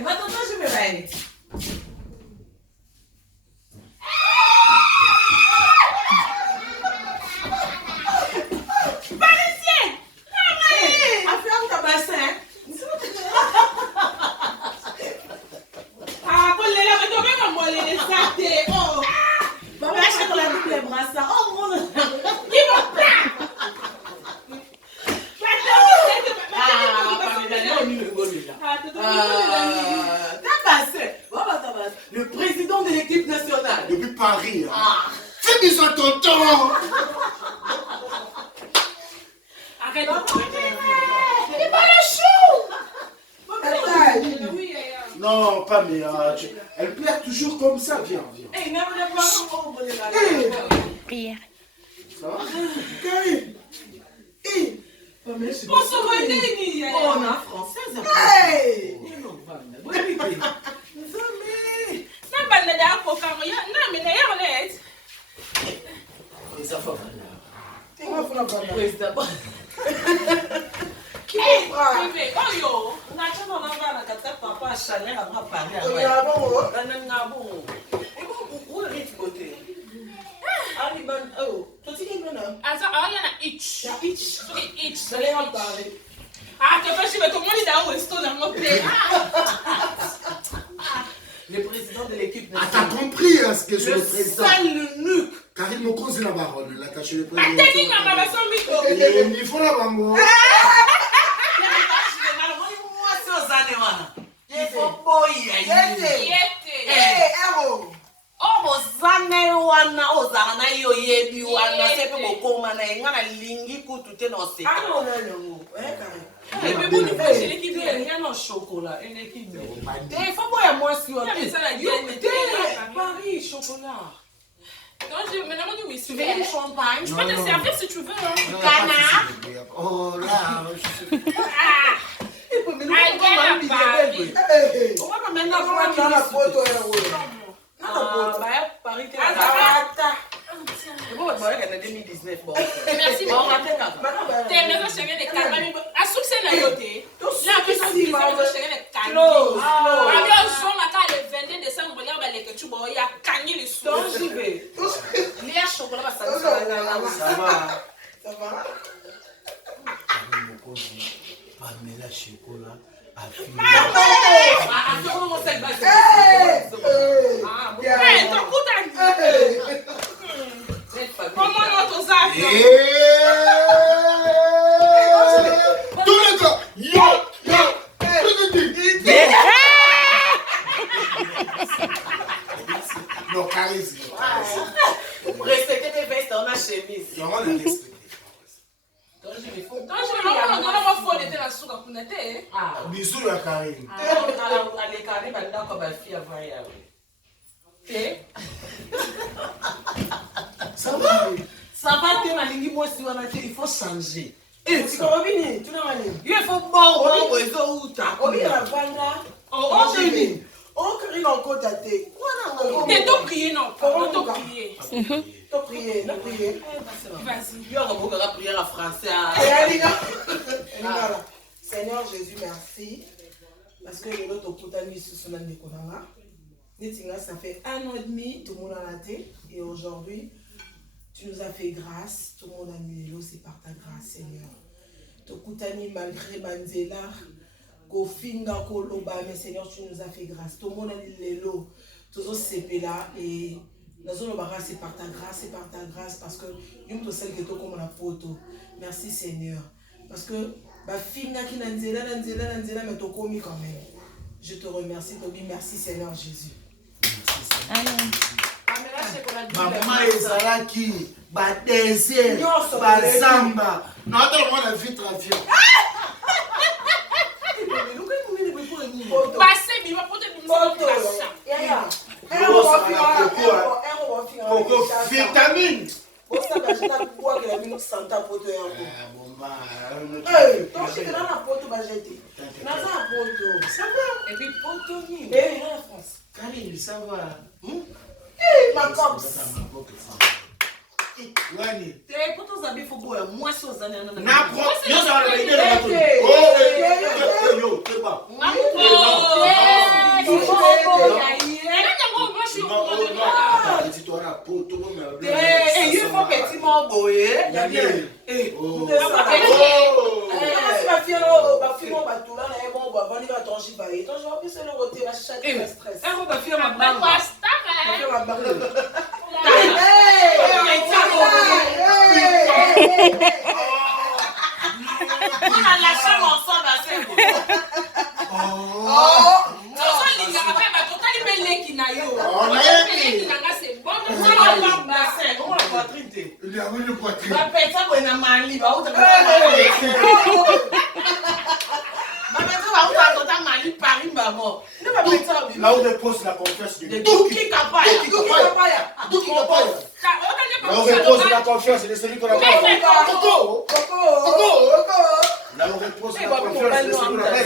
maintenant je vais aller. Le président de l'équipe nationale. Depuis Paris. Fais des tonton. Arrête. Il est pas le chou. Non, pas mais elle pleure toujours comme ça. Viens. Prière. Ça va? Karim. On se connaît, on est française. Le président de l'équipe. Ah, t'as compris ce que c'est le président. Le nuque. Karim Mokonzi la baronne, l'attaché le président. Il faut la bango. Tu veux du champagne? Je peux te servir si tu veux. Canard. Oh là, je suis... Merci beaucoup. T'es maison chérie de calme. À succès la yoté. Là, puis on dit maison chérie de calme. Alors, on a le 22 décembre, on va aller que tu bois, il y a cagné le sou. Il y a chocolat, ça va. Ça va. Ça va? Pamela chocolat. Comment notre sac? Tous les gars, yo, non, charisme. Respectez tes vestes, on a chemise. On a respecté. Bisous à Karim. Ça va? Ça va, il faut changer. Il faut boire, T'es tout prié, non? Tout prié. Seigneur Jésus, merci. Parce que l'autre côté sur son année ça fait 1 an et demi, tout le monde a raté. Et aujourd'hui, tu nous as fait grâce. Tout le monde a annulé l'eau, c'est par ta grâce, Seigneur. Tokutani malgré Manzela, Kofinga, Koloba, mais Seigneur, tu nous as fait grâce. Tout le monde a annulé l'eau. Tout le monde là et nous c'est par ta grâce, c'est par ta grâce. Parce que nous sommes celles qui sont comme la photo. Merci, Seigneur. Parce que Finga qui nanzela, mais tu commis quand même. Je te remercie, Tobi. Merci, Seigneur Jésus. Amen. Maman ezalaki badésert bazamba naotala mwana vitre avion koko vitamine Karine, ça va? Ma copse. Wani. T'es pour tous habits, faut boire. Moi, c'est aux années. Yo, ça va le Là où repose la confiance de Dieu. Là où repose la confiance de celui qu'on a pas. Là où repose la confiance de celui qu'on a pas.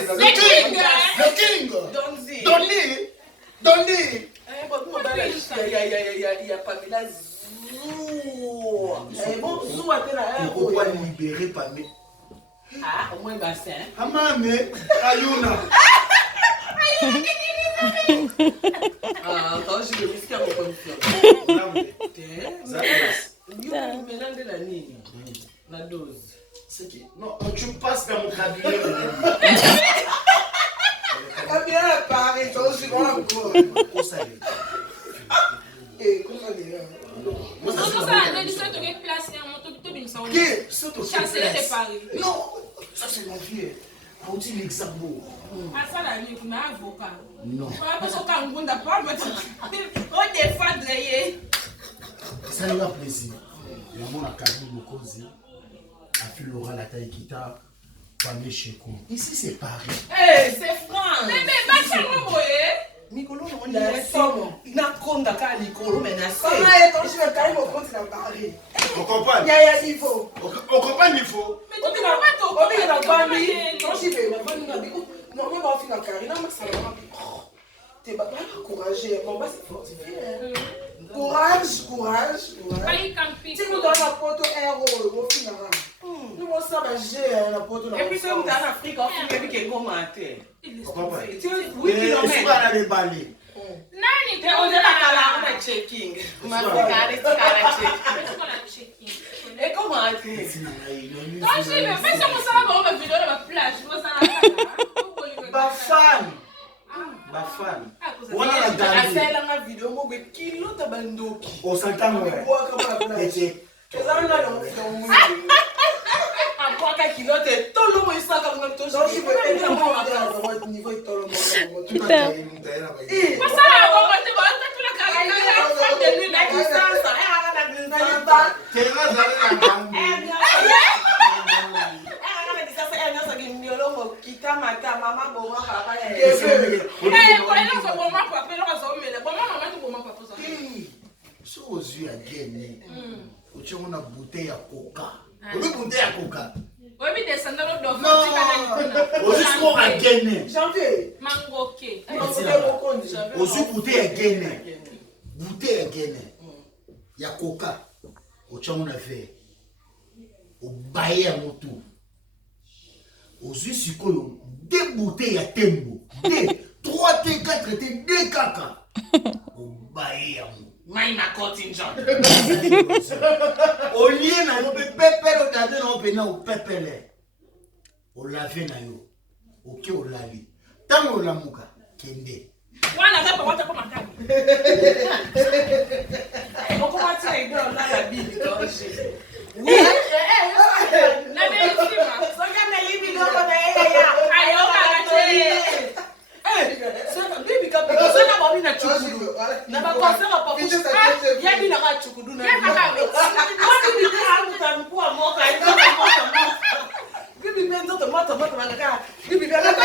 Le King. Donny. Il y a Pamela Zou. Pourquoi libérer Pamela? Ah, au moins bassin. Amame, Ayuna. Ah, quand je le risque à mon confiance. Maintenant de la ligne. La dose. C'est qui? Non, tu me passes dans mon cabinet. Cabinet à Paris, toi aussi, dans la cour. Où ça est? Et comment dire? Qui? C'est au Non, ça c'est ma vie. On dit l'examen. Non. Ça lui a plaisir. Il y a mon académie de cause. A fait Laura la taille qui t'a parlé chez quoi. Ici c'est Paris. c'est France. Mikolo on dit na konda ka likolo mais na c'est. Quand je vais carrément au compte dans Paris. On comprend. Il y a niveau. On comprend niveau. Mais tu ne peux pas t'occuper de la famille. Quand j'y vais, ma famille m'a dit non mais ma fille na Karina ma ça m'a dit t'es pas courageux, combat c'est fortifié. Courage. Tu me donnes la photo héros, mon fils là. Nous on ça va gérer la photo là. Et puis c'est où dans l'Afrique on fait que qui commenter. Oui, qui l'ont mis à les balais. Nani on est là on est checking. Ma checking. Et comment tu es? Quand je vais faire ça on va voir vidéo de ma plage, moi ça Ba fan. On a la dame. C'est la vidéo mo be kilo ta bandoki. On s'entend ouais. Et ça on a Apaka kilote tolo mo isaka mo to je peux être dans mon niveau tolo mo tout ça va comment te va tout la carrière de lui na distance on a bouteille à coca. On a bouteille à coca. Oui, descendre l'autre non. Juste pour à gagner. Janvier. Mangoke. Aussi bouteille à gagner. Bouteille à gagner. Il y a coca. Au on a fait. Au bail à moto. Aussi si qu'on deux bouteilles à tembo. 3 T, 4 T, 2 caca. Au bail à moto. Maïna contingent. Au lieu na yo pepe lo dade na opena o pepele. O lave na yo. Ok o lavi. Tango la muka kende. Wana ngapa wata kwa makani. On commence à aider on a la Bible quand je. Oui. La vérité ma. So quand la Bible on a ya. Ayo ça bibi kapika sana ba mina chukudu na ba konsera pa kusha ya mina ka chukudu na bibi bibi benzo to mata maka bibi bana ka